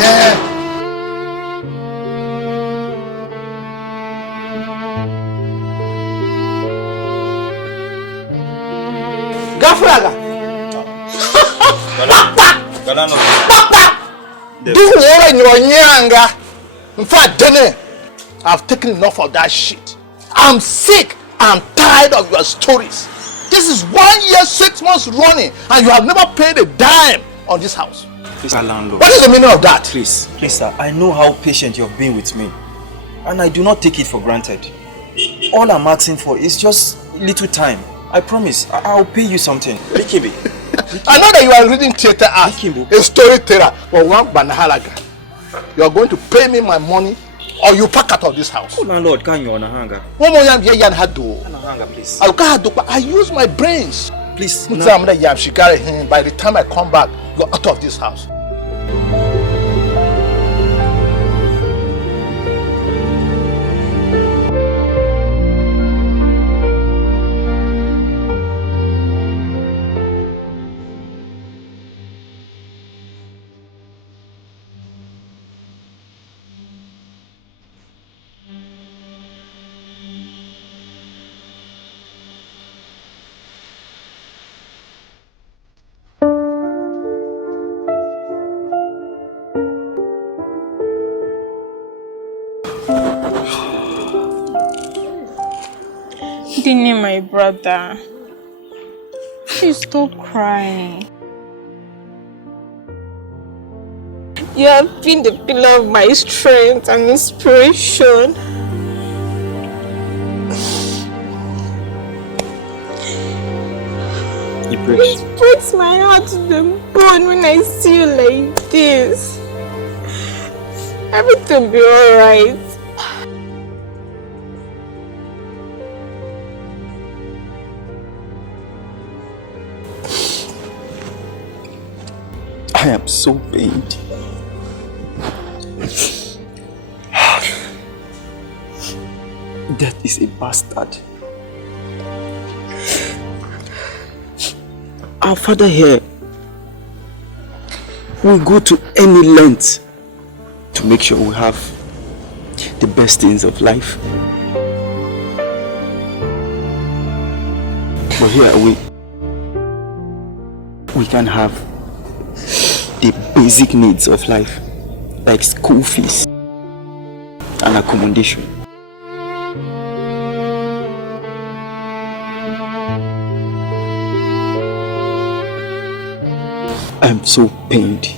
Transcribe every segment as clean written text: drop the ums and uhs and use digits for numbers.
here. Gafraga. Do more in your nyanga. In fact, Dene, I've taken enough of that shit. I'm sick. I'm tired of your stories. This is 1 year, 6 months running, and you have never paid a dime on this house. Please, landlord. What is the meaning of that? Please, sir, I know how patient you have been with me, and I do not take it for granted. All I'm asking for is just little time. I promise, I'll pay you something. Likibi. I know that you are reading theater as a storyteller, but one banahalaga. You are going to pay me my money, or you pack out of this house. Oh, landlord, can you on a hanger? One more yam yan hado. Please. I use my brains. Please. By the time I come back, you're out of this house. Dini, my brother, please stop crying. You have been the pillar of my strength and inspiration. It breaks my heart to the bone when I see you like this. Everything will be alright. I am so pained. That is a bastard. Our father here will go to any length to make sure we have the best things of life. But here we can have the basic needs of life, like school fees and accommodation. I'm so pained.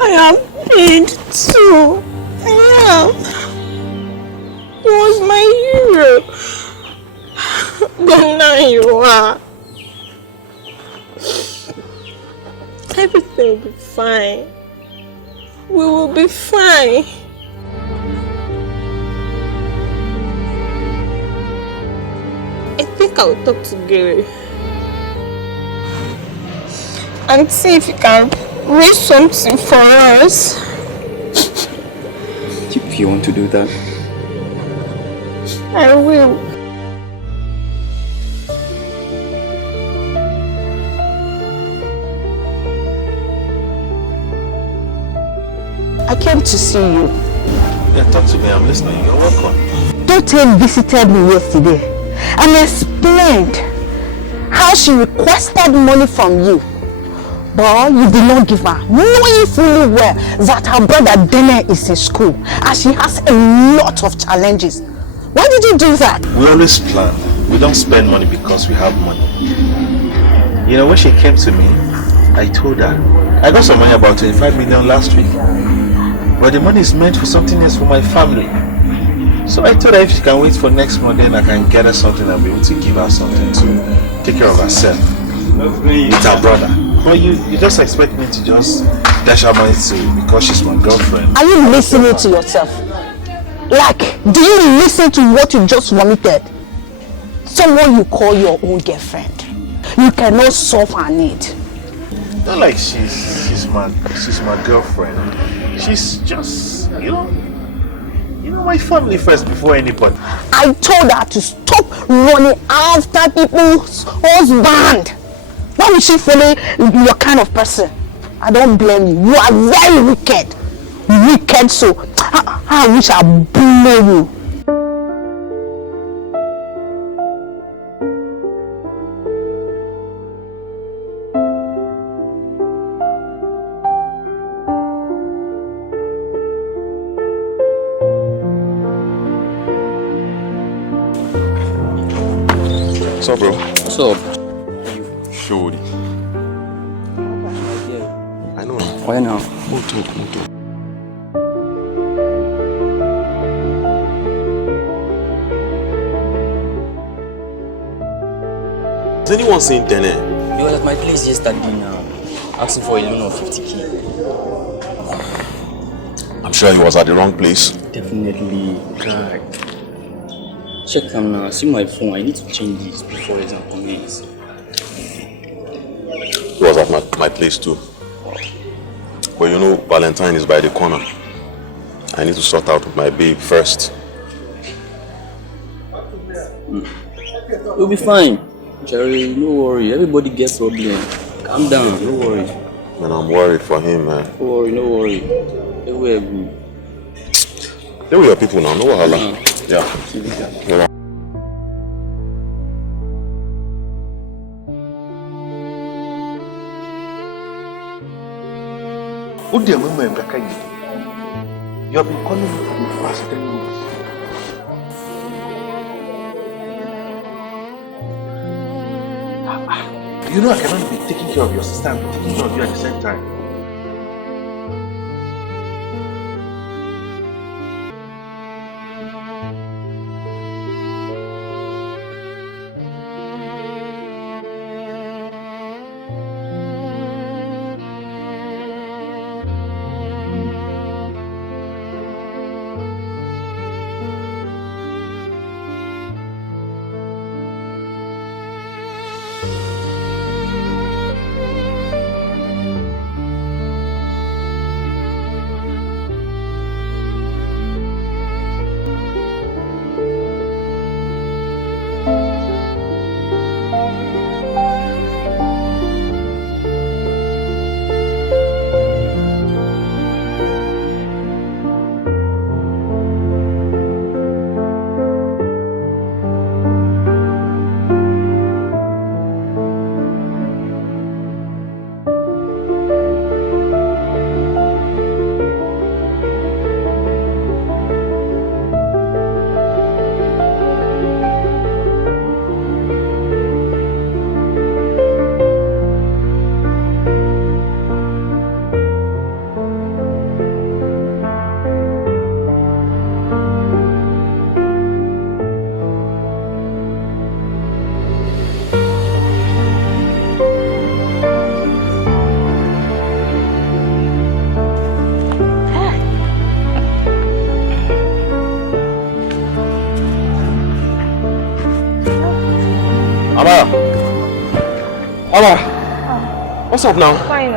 I am pained too. I am. He was my hero. But now you are. Everything will be fine. We will be fine. I think I will talk to Gary and see if he can raise something for us. If you want to do that, I will. I came to see you. Yeah, talk to me. I'm listening. You're welcome. Tote visited me yesterday and explained how she requested money from you, but you did not give her, knowing fully well that her brother Dene is in school and she has a lot of challenges. Why did you do that? We always plan. We don't spend money because we have money. You know, when she came to me, I told her, I got some money, about 25 million last week. But the money is meant for something else for my family. So I told her if she can wait for next month, then I can get her something and be able to give her something to take care of herself. It's her brother. But you just expect me to just dash her money to because she's my girlfriend. Are you listening to yourself? Like, do you listen to what you just vomited? Someone you call your own girlfriend. You cannot solve her need. Not like she's my girlfriend. She's just, you know, my family first before anybody. I told her to stop running after people's husband. Why would she follow your kind of person? I don't blame you. You are very wicked. Wicked, so I wish I blow you. What's up, bro? What's up? Shorty. I know. Why now? Moto. Has anyone seen Dene? He was at my place yesterday now, asking for a loan of 50k. I'm sure he was at the wrong place. Definitely. God. Check him now. See my phone. I need to change this before exam commence. He was at my place too. But you know, Valentine is by the corner. I need to sort out with my babe first. You'll be fine. Jerry, no worry. Everybody gets problem. Calm down. No worry. And I'm worried for him, man. No worry. No worry. They will be. They were your people now. No wahala. Yeah. Yeah. You have been calling me for the past 3 weeks. You know I cannot be taking care of your sister and taking care of you at the same time. Mama, what's up now? Fine.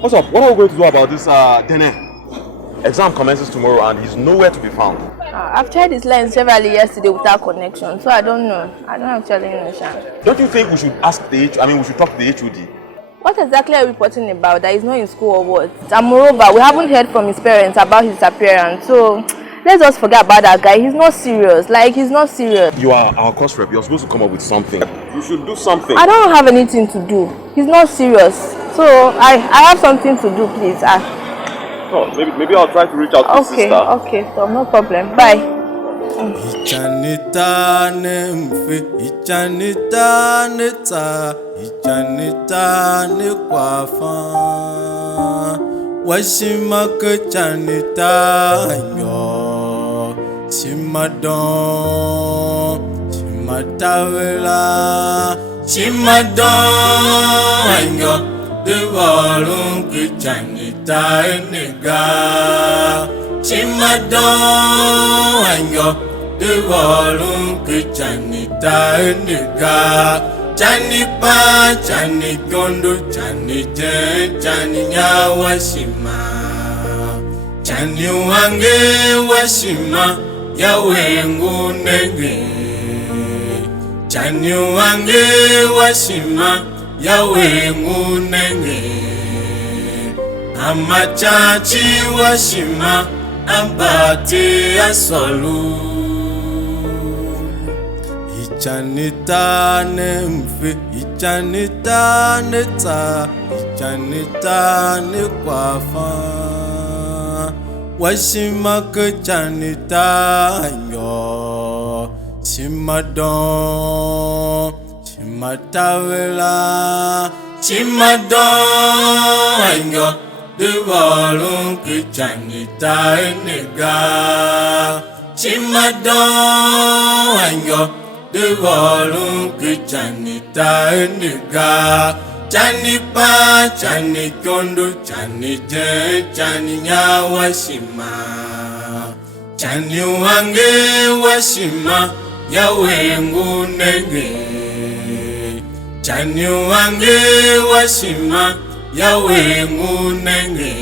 What's up? What are we going to do about this Dene? Exam commences tomorrow and he's nowhere to be found. I've tried his line severally yesterday without connection, so I don't know. I don't actually know, Sha. Don't you think we should ask we should talk to the HOD? What exactly are you reporting about? That he's not in school or what? And moreover, we haven't heard from his parents about his appearance, so let's just forget about that guy. He's not serious. Like, he's not serious. You are our course rep. You're supposed to come up with something. You should do something. I don't have anything to do. He's not serious. So I have something to do, please. Oh, maybe I'll try to reach out to his sister. Okay, so no problem. Bye. Ichanita nemfe, ichanita neta, ichanita ne kwafa. Washima ke chanita yo, chimadon, chimatavela, chimadon yo. De volum ke chanita nega, chimadon yo. De volum ke chanita nega, chanipa, chanikondo, chanije, chaninya washima, chaniwange washima, yawengu nege, chaniwange washima, yawengu nege, amachachi washima ambati asolu ichanita nemfe ichanita neta ichanita nekwafa washima kechanita nyo Chimadon, Chimatavela, Chimadon, Ango, the Walum Kichanita Nega. Chimadon, Ango, the Walum Kichanita Nega. Chani pa, Chani Kondo, Chani Je, Chani Nyawashima. Chani Wange Washima. Yawe ngunenge Chani wange washima Yawe ngunenge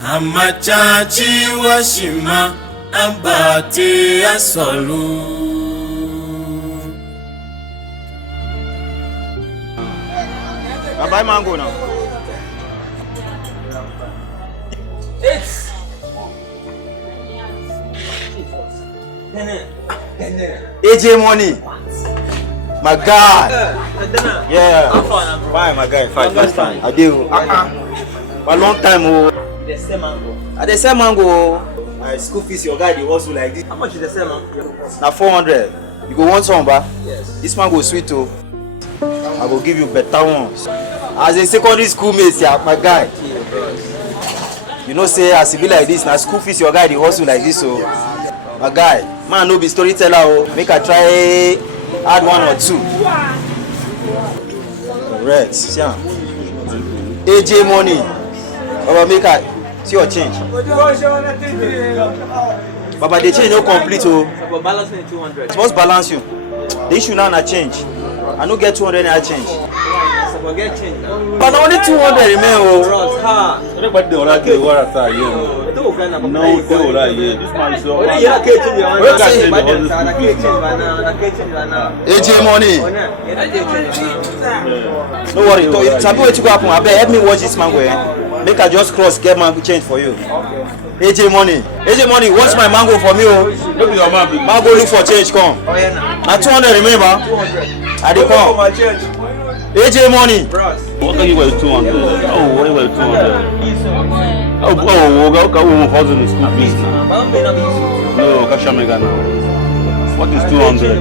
Amachachi washima Ambati asolu Now buy mango now. It's AJ money. My God. Yeah. Fine, my guy. Fine. First time. I do. For a long time. Oh. The same mango. The same mango. My school fees, your guy, they also like this. How much is the same mango? Now 400. You go want some, ba? Yes. This mango is sweet too. I will give you better ones. As a secondary school mate, yeah, my guy. You know, say as it be like this, now school fees, your guy, they also like this, so. My guy, man, no be storyteller. Oh, make I try add one or two. Correct, yeah. AJ money. Baba, make I see your change. Baba, the change no complete. Oh, But balance me 200. it must balance you. The issue now na change. I no get 200 naira change. So forget change now. But only 200 remain. Oh, Ross, ha. Everybody they already do what I say. No, No, they already. This man is so. Only you can't change your Where can change the money. whole I can't change right now. I can't change right now. AJ money. Oh, no. You can't change right now. No worry. Sabi wetin go happen. Abeg help me watch this mango. Make I just cross get mango change for you. AJ money. AJ money. Watch my mango for me. Oh. Look at your man. Mango look for change come. Oh, yeah, now. Na 200 remember. 200. I dey come. my change. AJ money. Ross. What can you wear 200? Oh, what do you wear 200? Oh, okay, we won't hustle in school fees now. No, Kashamega now. What is 200?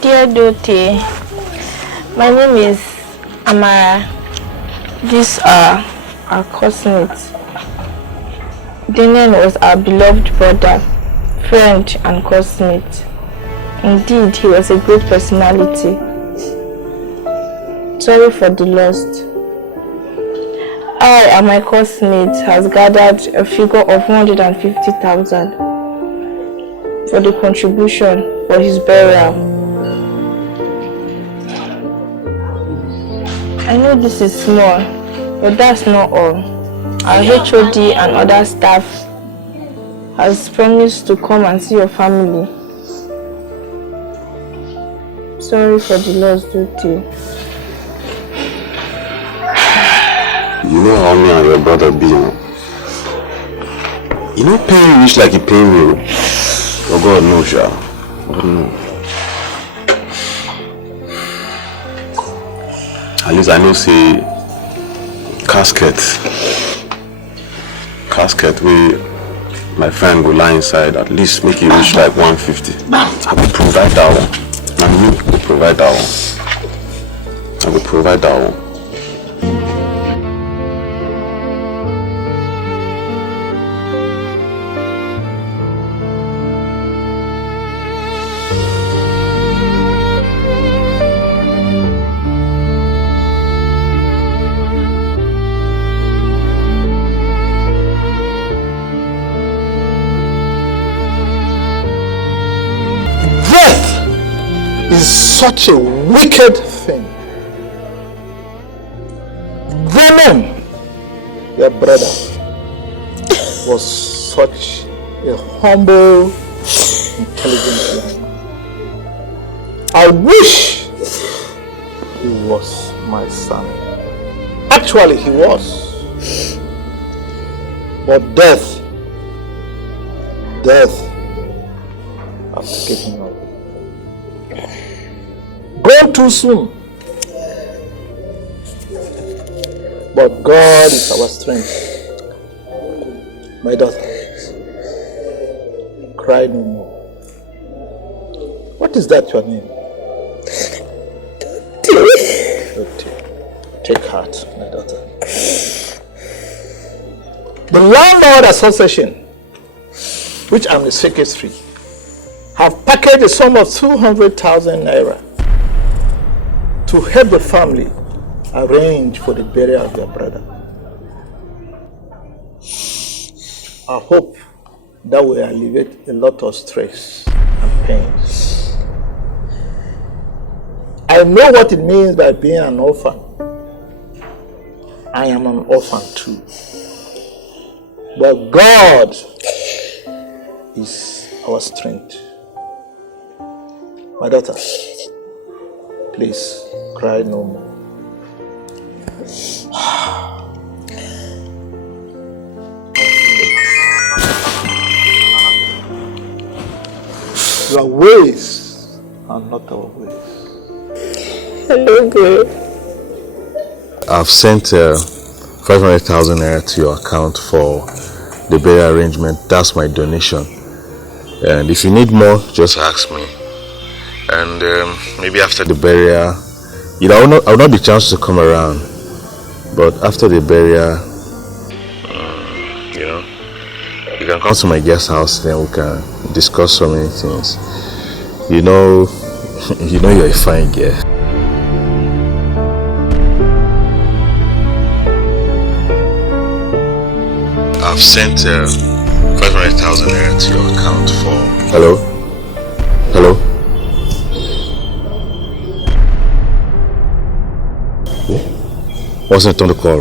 Dear Dote, my name is Amara. These are our classmates. Daniel was our beloved brother, friend, and classmate. Indeed, he was a great personality. Sorry for the loss. I and my classmates has gathered a figure of 150,000 for the contribution for his burial. I know this is small, but that's not all. Our HOD and other staff has promised to come and see your family. Sorry for the loss, Duty. You know how me and your brother be, huh? You know pain reach like it pain me. Oh God knows, Sha. God knows. At least I know say casket where my friend will lie inside, at least make it reach like 150. I will provide that one. And you will provide that one. I will provide that one. Such a wicked thing. your brother was such a humble, intelligent man. I wish he was my son. Actually, he was. But death has taken him away. Gone too soon. But God is our strength. My daughter, cry no more. What is that your name? Take heart, my daughter. The Landlord Association, which I'm the secretary, have packaged a sum of 200,000 naira to help the family arrange for the burial of their brother. I hope that will alleviate a lot of stress and pains. I know what it means by being an orphan. I am an orphan too. But God is our strength. My daughter, please cry no more. Your ways are not our ways. Hello, girl. I've sent 500,000 naira to your account for the burial arrangement. That's my donation. And if you need more, just ask me. And maybe after the burial, I will not be chance to come around. But after the burial, you can come to my guest house. Then we can discuss so many things. You're a fine girl. I've sent 500,000 naira to your account for... Hello? Yeah? Wasn't on the call.